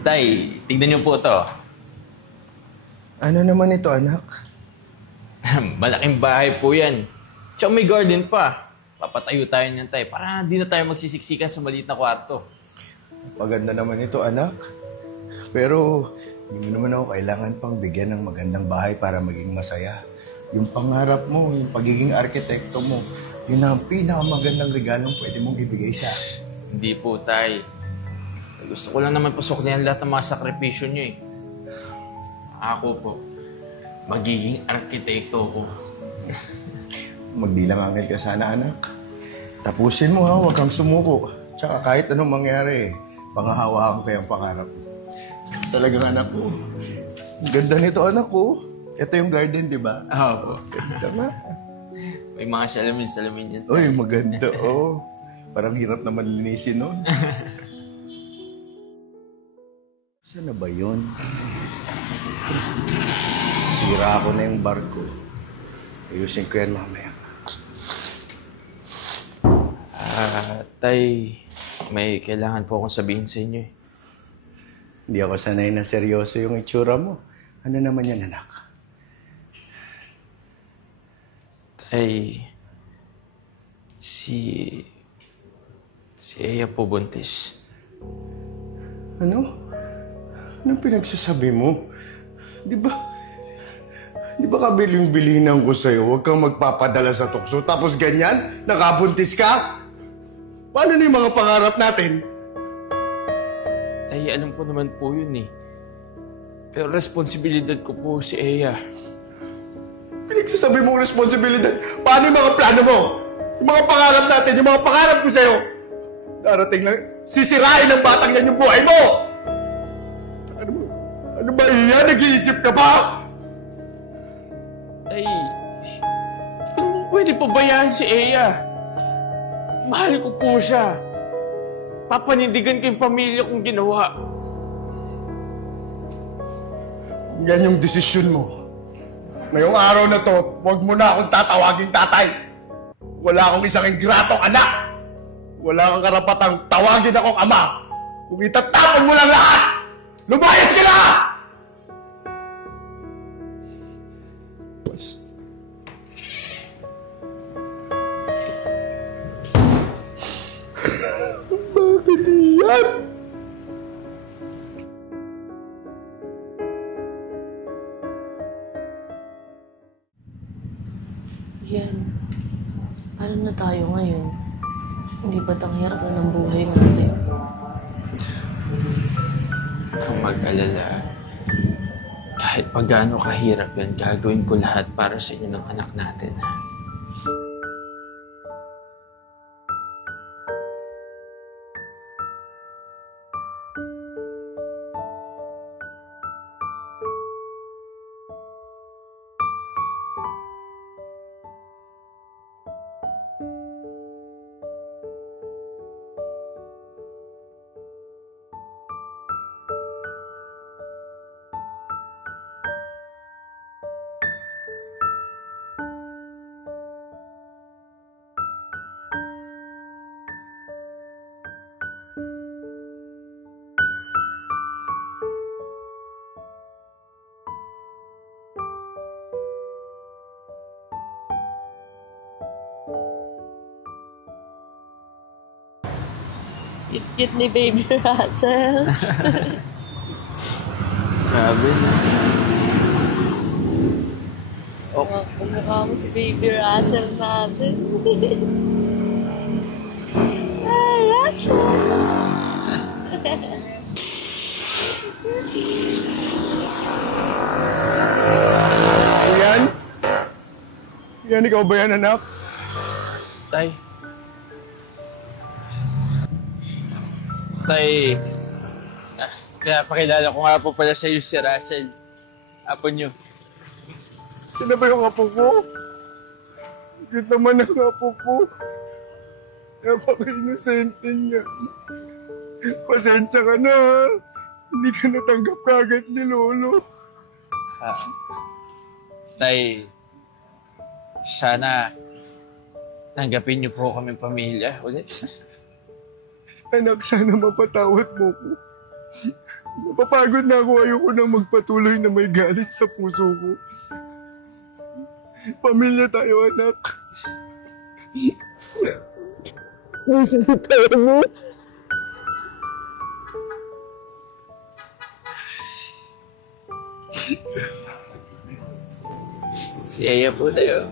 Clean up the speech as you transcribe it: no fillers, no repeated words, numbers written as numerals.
Tay, tignan niyo po to. Ano naman ito, anak? Malaking bahay po yan. Tsaka may garden pa. Papatayo tayo niyan, tay, para hindi na tayo magsisiksikan sa maliit na kwarto. Maganda naman ito, anak. Pero hindi mo naman ako kailangan pang bigyan ng magandang bahay para maging masaya. Yung pangarap mo, yung pagiging arkitekto mo, yun ang pinakamagandang regalong pwede mong ibigay sa akin. Hindi po, tay. Gusto ko lang naman pasuklihan lahat ng mga sakripisyo niyo eh. Ako po, magiging arkitekto ko. Magbilang angel ka sana, anak. Tapusin mo ha, huwag kang sumuko. Tsaka kahit anong mangyari, pangahawa ko kayang pangarap. Talagang anak ko. Ganda nito, anak ko. Ito yung garden, di ba? Oo po. Ganda nga. May mga salamin yan. Uy, maganda, oh. Parang hirap naman linisin, no? Saan na ba yun? Sira ako na yung barko. Ayusin ko yan mamaya. Tay, may kailangan po akong sabihin sa inyo eh. Hindi ako sanay na seryoso yung itsura mo. Ano naman yan, anak? Tay, si Eya po buntis. Ano? Anong pinagsasabi mo? Di ba kabiling-bilinan ko sa'yo, huwag kang magpapadala sa tukso, tapos ganyan, nakabuntis ka? Paano na yung mga pangarap natin? Tay, alam ko naman po yun eh. Pero responsibilidad ko po si Eya. Pinagsasabi mong responsibilidad, paano yung mga plano mo? Yung mga pangarap natin, yung mga pangarap ko sa'yo, darating lang, sisirain ng batang yan yung buhay mo! Ano ba iyan? Nag-iisip ka ba? Tay, pwede pa bayaan si Eya. Mahal ko po siya. Papanindigan ko yung pamilya kong ginawa. Yan yung desisyon mo. Ngayong araw na to, huwag mo na akong tatawaging tatay. Wala akong isang ingratong anak. Wala kang karapatang tawagin akong ama. Kung itatapon mo lang lahat, lumayas ka na! Bakit yan? Yan. Paano na tayo ngayon? Hindi ba't ang hirap na ng buhay natin? Huwag kang mag-alala. Kahit pa gaano kahirap yan, gagawin ko lahat para sa inyo ng anak natin, ha? Cute ni Baby Russell. Grabe na. Kumukha mo si Baby Russell natin. Hi, Russell! Yan? Yan, ikaw ba yan, anak? Tay. Tay. Kaya pakilala ko nga po pala sa iyo si Russell. Apo niyo. Sino ba yung apo ko? Cute naman ang apo ko. Napaka-inosente niya. Pasensya ka na, ha? Hindi ka natanggap kagad ni Lolo. Tay, sana tanggapin niyo po kaming pamilya ulit. Anak, sana mapatawad mo ko. Napapagod na ako. Ayoko nang magpatuloy na may galit sa puso ko. Pamilya tayo, anak. Nasakit mo. Si Aya po tayo.